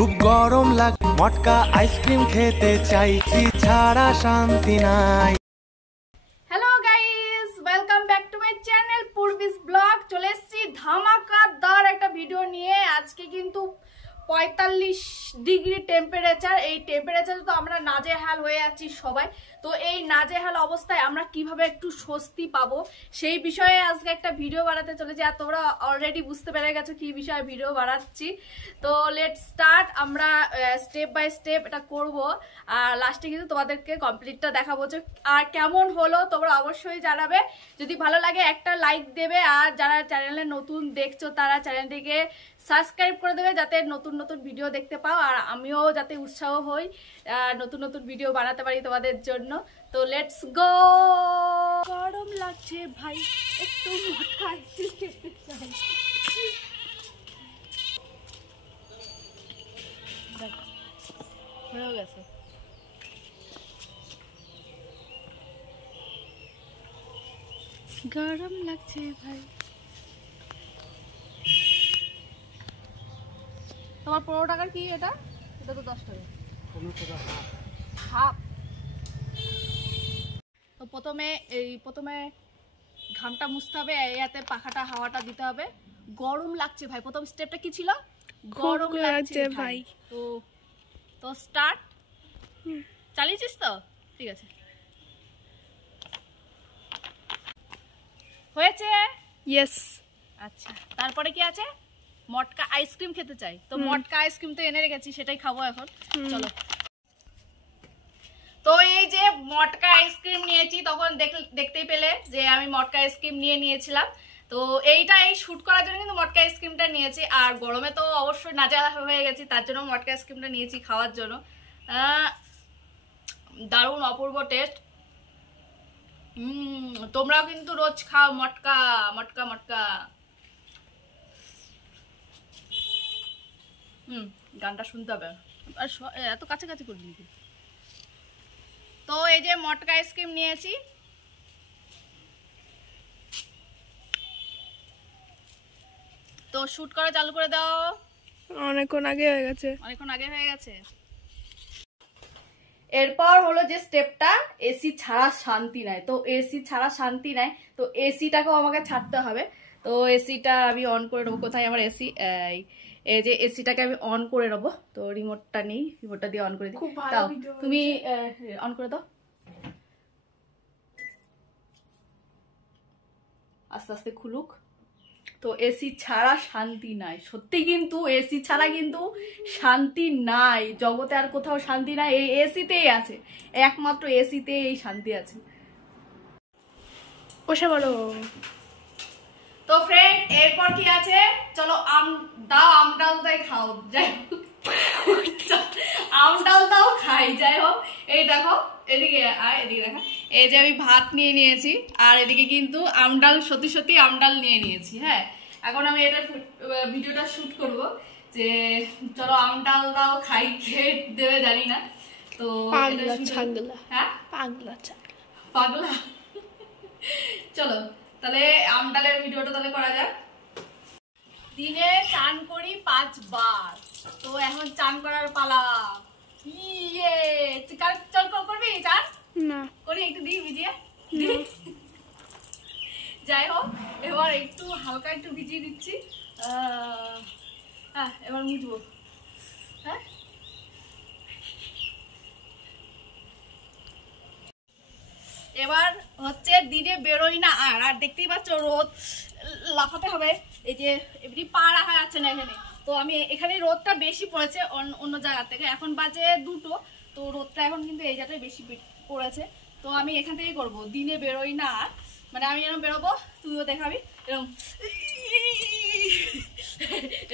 খুব গরম লাগে মটকা আইসক্রিম খেতে চাই ছাড়া শান্তি নাই। Hello guys, welcome back to my channel পূর্বিস ব্লগ। চলে এসেছি ধামাকাদার একটা ভিডিও নিয়ে। আজকে কিন্তু 45 ডিগ্রি টেম্পারেচার। এই টেম্পারেচারে তো আমরা নাজেহাল হয়ে যাচ্ছি সবাই। তো এই নাজেহাল অবস্থায় আমরা কিভাবে একটু স্বস্তি পাবো সেই বিষয়ে আজকে একটা ভিডিও বানাতে চলেছি। আর তোমরা অলরেডি বুঝতে পেরে গেছো কি বিষয়ে ভিডিও বানাচ্ছি। তো লেটস স্টার্ট। আমরা স্টেপ বাই স্টেপ এটা করব, আর লাস্টে কিন্তু তোমাদেরকে কমপ্লিটটা দেখাবো যে আর কেমন হলো তোমরা অবশ্যই জানাবে। যদি ভালো লাগে একটা লাইক দেবে, আর যারা চ্যানেলে নতুন দেখছো তারা চ্যানেলটিকে সাবস্ক্রাইব করে দেবে যাতে নতুন নতুন ভিডিও দেখতে পাও, আর আমিও যাতে উৎসাহ হই নতুন নতুন ভিডিও বানাতে পারি তোমাদের জন্য। তো লেটস গো। গরম লাগছে ভাই, একটু মটকা আইসক্রিম খেতে চাই। হয়ে গেছে। গরম লাগছে ভাই। তোমার 15 টাকার কি এটা? এটা তো 10 টাকা। 15 টাকা হাফ। তো প্রথমে ঘামটা মুছতে হবে, এতে পাখাটা হাওয়াটা দিতে হবে। গরম লাগছে ভাই। প্রথম স্টেপটা কি ছিল? গরম লাগছে ভাই। তো স্টার্ট। চালিয়েছিস তো? ঠিক আছে। হয়েছে? ইয়েস। আচ্ছা, তারপরে কি আছে? মটকা আইসক্রিম খেতে চাই। তো মটকা আইসক্রিম তো এনে রেখেছি, সেটাই খাবো এখন। চলো। তো এই যে মটকা আইসক্রিম নিয়েছি, তখন দেখতেই পেলে যে আমি মটকা আইসক্রিম নিয়েছিলাম। তো এই শুট করার জন্য কিন্তু মটকা আইসক্রিমটা নিয়েছি। আর গরমে তো অবশ্যই নাজেহাল হয়ে গেছি, তার জন্য মটকা আইসক্রিমটা নিয়েছি খাওয়ার জন্য। দারুণ অপূর্ব টেস্ট। তোমরাও কিন্তু রোজ খাও মটকা মটকা মটকা। গানটা শুনতে হবে। আর এত কাছাকাছি করবি। তো এই যে মটকা আইসক্রিম নিয়েছি। তো শুট করা চালু করে দাও। অনেকক্ষণ আগে হয়ে গেছে। এরপর হলো যে স্টেপটা, এসি ছাড়া শান্তি নাই। তো এসি ছাড়া শান্তি নাই, তো এসিটাকেও আমাকে ছাড়তে হবে। তো এসিটা আমি অন করে নেবো। কোথায় আমার এসি? এই যে এসিটাকে আমি অন করে নেবো। তো রিমোটটা নেই, রিমোটটা দিয়ে অন করে দিই। দাও, তুমি অন করে দাও। আস্তে আস্তে খুলুক। তো এসি ছাড়া শান্তি নাই, সত্যি কিন্তু এসি ছাড়া কিন্তু শান্তি নাই জগতে। আর কোথাও শান্তি নাই, এই এসিতেই আছে, একমাত্র এসিতে এই শান্তি আছে। বসে বলো। তো ফ্রেন্ড, এরপর কি আছে? চলো আমডাল তাই খাও। যাই হোক, আমডাল তাও খাই। যাই হোক, এই দেখো এদিকে দেখো, এই যে আমি ভাত নিয়ে নিয়েছি, আর এদিকে কিন্তু আমডাল, সত্যি আমডাল নিয়ে নিয়েছি। হ্যাঁ, এখন আমি এটা ভিডিওটা শুট করব যে চলো আমডাল দাও খাই, খেয়ে দেবে জানি না। তো হ্যাঁ, পাগলা। চলো তাহলে আমডালের ভিডিওটা তাহলে করা যাক। দিনে চান করি 5 বার। তো এখন চান করার পালা। চল করবি চান? না করি, একটু দিই ভিজিয়ে। যাই হোক, এবার একটু হালকা একটু ভিজিয়ে দিচ্ছি। হ্যাঁ, এবার মুছবো। হ্যাঁ, এবার হচ্ছে দিনে বেরোই না। আর দেখতেই পাচ্ছ রোদ, লাফাতে হবে। এই যে এমনি পা রাখা যাচ্ছে না এখানে। তো আমি এখানে রোদটা বেশি পড়েছে অন্য জায়গা থেকে। এখন বাজে 2টো। তো রোদটা এখন কিন্তু এই জায়গাটায় বেশি পড়েছে। তো আমি এখান থেকেই করবো, দিনে বেরোই না। মানে আমি এরকম বেরোবো, তুইও দেখাবি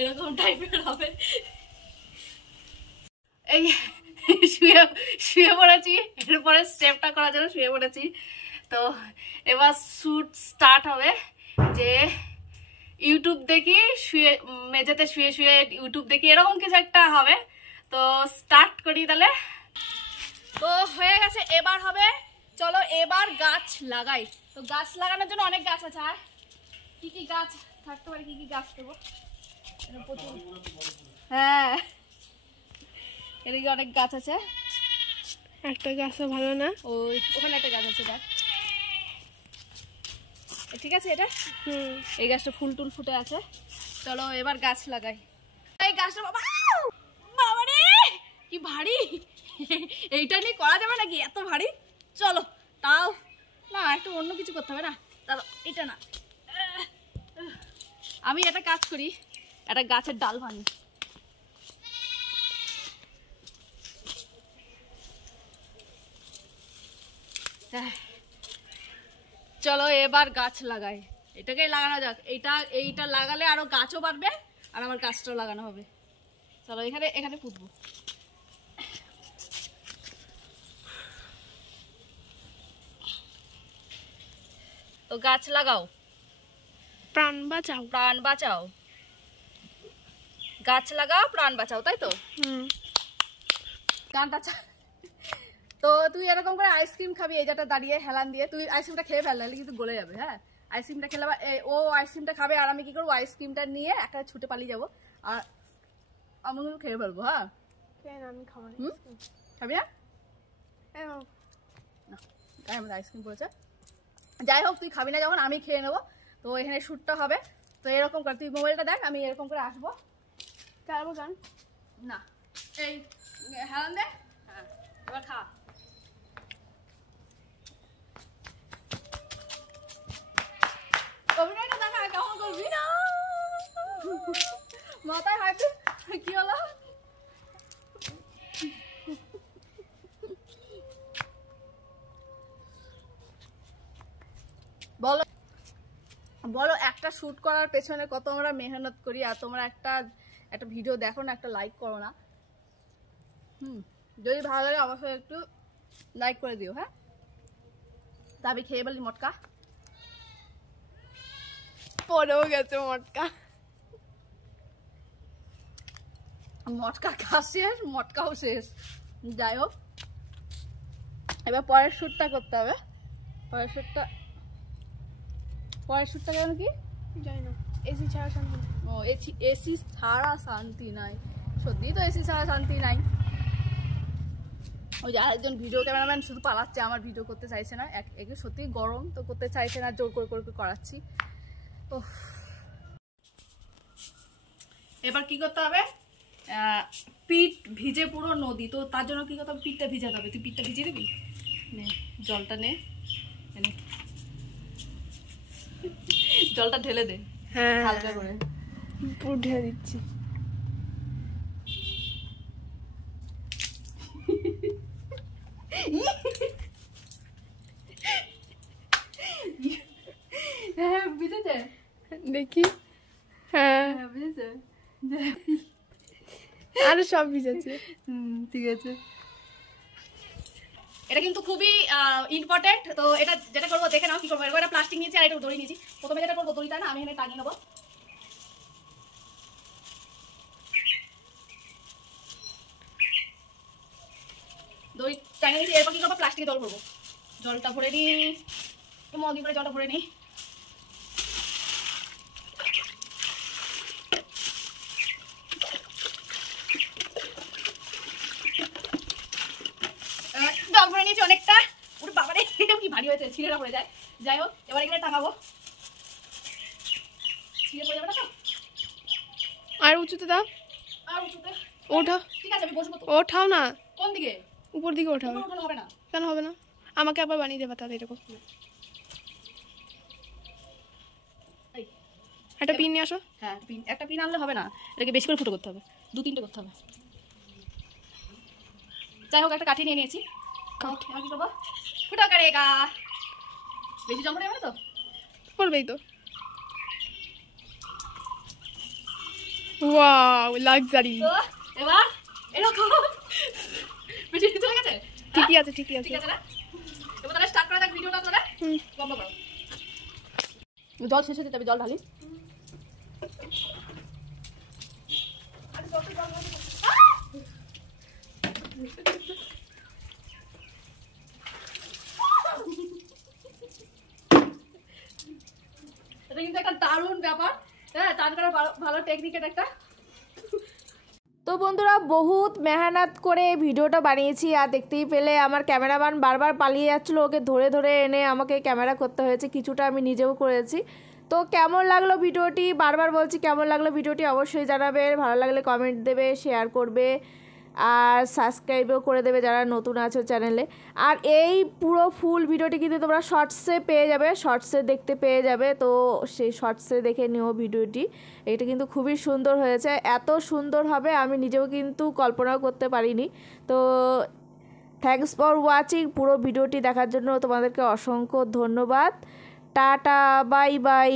এরকম টাইপের হবে। এই শুয়ে পড়েছি, এরপরে স্টেপটা করার জন্য শুয়ে পড়েছি। তো এবার শুট স্টার্ট হবে। যে ইউটিউব দেখি, মেঝেতে শুয়ে ইউটিউব দেখি, এরকম কিছু একটা হবে। তো স্টার্ট করি তাহলে। তো হয়ে গেছে, এবার হবে। চলো এবার গাছ লাগাই। তো গাছ লাগানোর জন্য অনেক গাছ আছে। আর কি গাছ থাকতে পারে, কি গাছ দেবো? হ্যাঁ, এদিকে অনেক গাছ আছে। একটা গাছও ভালো না, ওই ওখানে একটা গাছ আছে দেখ, ঠিক আছে এটা। এই গাছটা ফুল টুল ফুটে আছে। চলো এবার গাছ লাগাই। এই গাছটা বাবা বাবা রে কি ভারী, এইটা নিয়ে করা যাবে নাকি, এত ভারী। চলো তাও না, একটু অন্য কিছু করতে হবে না, তাহলে এটা না, আমি একটা কাজ করি, একটা গাছের ডাল ভাঙি। চলো এবার গাছ লাগাই, এটাকেই লাগানো যাক। এইটা লাগালে আরো গাছও বাড়বে আর আমার গাছটাও লাগানো হবে। চলো এখানে পুঁতবো। তো গাছ লাগাও, প্রাণ বাঁচাও। প্রাণ বাঁচাও, গাছ লাগাও প্রাণ বাঁচাও, তাই তো? গানটা তো তুই এরকম করে আইসক্রিম খাবি, এই যেটা দাঁড়িয়ে হেলান দিয়ে, তুই আইসক্রিমটা খেয়ে ফেললে কিন্তু গলে যাবে। হ্যাঁ, আইসক্রিমটা খেলে ও আইসক্রিমটা খাবে আর আমি কি করবো, আইসক্রিমটা নিয়ে একটা ছুটে পালিয়ে যাবো আর আমি খেয়ে ফেলবো। হ্যাঁ, আমি খাবো না। খাবি না? গায়ে আমাদের আইসক্রিম পড়েছে। যাই হোক, তুই খাবি না যখন, আমি খেয়ে নেবো। তো এখানে শ্যুটটা হবে। তো এরকম করে তুই মোবাইলটা দেখ, আমি এরকম করে আসবো। চালবো গান না, এই হেলান দে। হ্যাঁ, এবার খা। অভিনয়টা দেখা কেমন করবি না, মাথায় হাঁটু কি হলো? বলো বলো, একটা শুট করার পেছনে কত আমরা মেহনত করি, আর তোমরা একটা ভিডিও দেখো না, একটা লাইক করো না। যদি ভালো লাগে অবশ্যই একটু লাইক করে দিও। হ্যাঁ, তা আমি খেয়ে বলি মটকা পড়েও গেছে মটকা। মটকা খাওয়া শেষ, মটকাও শেষ। যাই হোক, এবার পরের শ্যুটটা করতে হবে। পরের শ্যুটটা কেন কি জানি না, এসি ছাড়া শান্তি। ও এসি ছাড়া শান্তি নাই, সত্যিই তো এসি ছাড়া শান্তি নাই। ওই যে আরেকজন ভিডিও ক্যামেরাম্যান শুধু পালাচ্ছে, আমার ভিডিও করতে চাইছে না। একে সত্যি গরম তো করতে চাইছে না, জোর করে করাচ্ছি। ও এবার কি করতে হবে, পিঠ ভিজে পুরো নদী, তো তার জন্য কি করতে হবে, পিঠটা ভিজাতে হবে। তুই পিঠটা ভিজিয়ে দিবি, নে জলটা নে, জলটা ঢেলে দে। হ্যাঁ, হালকা করে পুরো ঢেলে দিচ্ছি। হ্যাঁ ভিজেছে, দেখি। হ্যাঁ, ভিজেছে, আরো সব ভিজেছে। ঠিক আছে। এটা কিন্তু খুবই ইম্পর্টেন্ট। তো এটা যেটা করবো দেখে নাও কি করবো। এরকম একটা প্লাস্টিক নিয়েছি আর এটা দড়ি নিয়েছি। প্রথমে যেটা করবো, দড়িটা না আমি এখানে টাঙিয়ে নেবো। দড়ি টাঙিয়ে নিয়েছি। এরপর কি করবো, প্লাস্টিকে জল ভরবো। জলটা ভরে নিই, মগে করে জলটা ভরে নিই। জল ভরে নিয়েছি অনেকটা। ওর বাবারে এটাও কি ভারী হয়েছে, ছিঁড়ে পড়ে যায়। যাই হোক, এবার এখানে টাঙাবো। ছিঁড়ে পড়ে যাবে না তো? আর উঁচুতে দাও, আর উঁচুতে ওঠাও। ঠিক আছে, আমি বসবো তো। ওঠাও না, কোন দিকে? উপর দিকে ওঠাও। ওঠানো হবে না। কেন হবে না? আমাকে আবার বানিয়ে দেবা তাহলে। এরকম একটা পিন নিয়ে আসো। হ্যাঁ, একটা পিন আনলে হবে না, এটাকে বেশি করে ফুটো করতে হবে, 2-3টে করতে হবে। যাই হোক, একটা কাঠি নিয়ে নিয়েছি। কি করবো, ফুটো করেগা। বেশি জল পড়ে যাবে তো? পড়বেই তো। Wow, luxury. তো এবার এরকম বেশি চলে গেছে। ঠিকই আছে, ঠিকই আছে। ঠিক আছে না? এবার তাহলে স্টার্ট করা যাক ভিডিওটা। তোরা বন্ধ করো। জল শেষ হয়ে যাবে, জল ঢালি। এটা কিন্তু একটা দারুণ ব্যাপার। হ্যাঁ, চান করার ভালো টেকনিক এটা একটা। তো বন্ধুরা বহুত মেহনত করে ভিডিওটা বানিয়েছি আর দেখতেই পেলে আমার ক্যামেরাম্যান বারবার পালিয়ে যাচ্ছিলো, ওকে ধরে ধরে এনে আমাকে ক্যামেরা করতে হয়েছে, কিছুটা আমি নিজেও করেছি। তো কেমন লাগলো ভিডিওটি, বারবার বলছি কেমন লাগলো ভিডিওটি অবশ্যই জানাবে, ভালো লাগলে কমেন্ট দেবে, শেয়ার করবে আর সাবস্ক্রাইবও করে দেবে যারা নতুন আছো চ্যানেলে। আর এই পুরো ফুল ভিডিওটি কিন্তু তোমরা শর্টসে পেয়ে যাবে, শর্টসে দেখতে পেয়ে যাবে, তো সেই শর্টসে দেখে নিও ভিডিওটি। এটা কিন্তু খুবই সুন্দর হয়েছে, এত সুন্দর হবে আমি নিজেও কিন্তু কল্পনাও করতে পারিনি। তো থ্যাঙ্কস ফর ওয়াচিং, পুরো ভিডিওটি দেখার জন্য তোমাদেরকে অসংখ্য ধন্যবাদ। Tata, bye bye.